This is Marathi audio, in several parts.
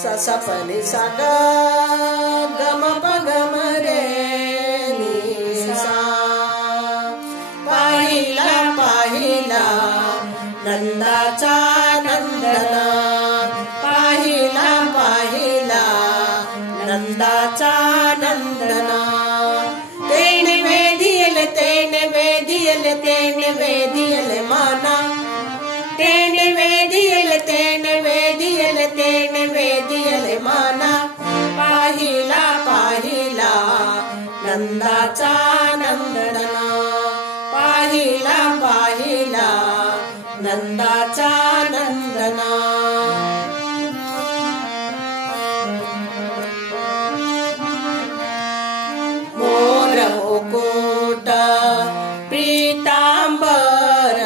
सा पनि सा ग म प ग म रे नि सा पाहिला पाहिला नंदाचा नंदना पाहिला पाहिला नंदाचा नंदना तेने वेदियल माना तेने वेदियल माना पाहिला पाहिला नंदाचा नंदना पाहिला पाहिला नंदाचा नंदना मोर मुकुट पीतांबर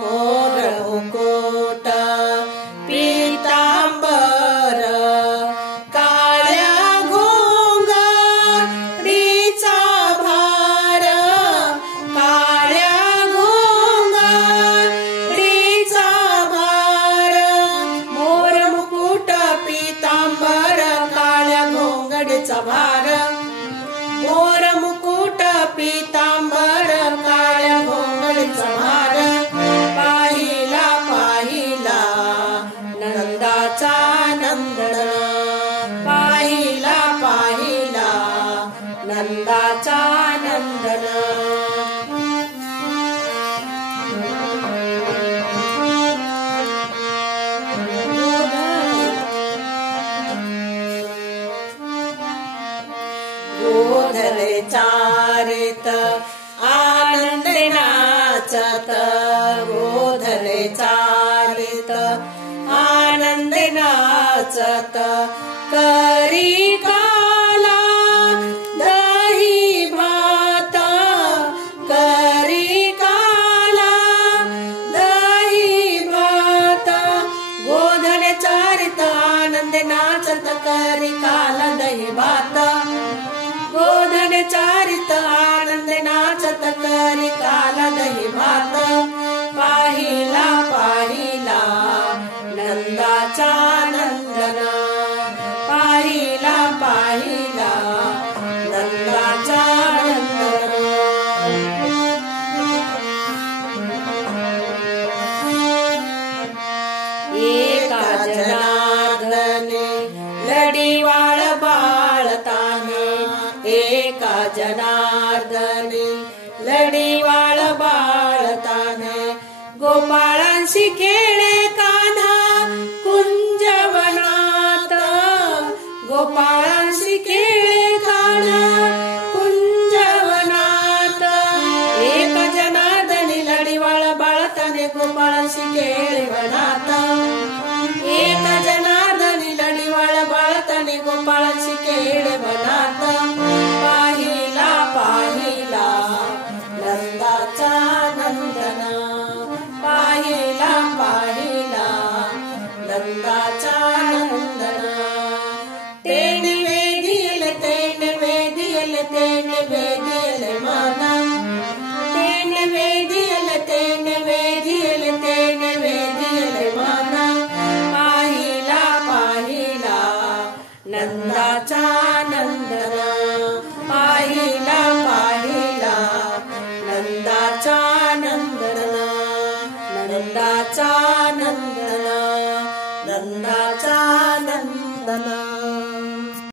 मोर मुकुट पीतांबर काळ्या घोंगडीचा भार काळ्या घोंगडीचा भार मोर मुकुट पीतांबर काळ्या घोंगडीचा भार मोर मुकुट पीतांबर काळ्या घोंगडीचा भार पाहिला पाहिला नंदाचा नंदना पाहिला पाहिला नंदाचा नंदना गोधरे चारित आनंद नाचत गोधरे चारित आनंद नाचत करी काला दही भात करी काला दही भात गोधरे चारित आनंद नाचत करी काला दही भात गोधन चारित आनंद नाचत करी काला दही भात पाहिला पाहिला नंदाचा नंदना पाहिला पाहिला नंदाचा नंदना एका जनार्दने लढीवाळ बाळताना एका जनार्दने लढीवाळ बाळताना गोपाळांशी खेळे कान्हा कुंजवनात गोपाळांशी खेळे कान्हा कुंजवनात एका जनार्दने लढीवाळ बाळताना गोपाळांशी खेळे वनात एका जनार्दने लढीवाळ बाळताना गोपाळांशी खेळे वनात पाहिला पाहिला नंदाचा नंदना पाहिला पाहिला नंदाचा नंदना तेने वेदियल माना तेने वेदियल माना पाहिला पाहिला नंदाचा नंदना पाहिला पाहिला नंदाचा नंदना नंदाचा नंदना नंदाचा नंदना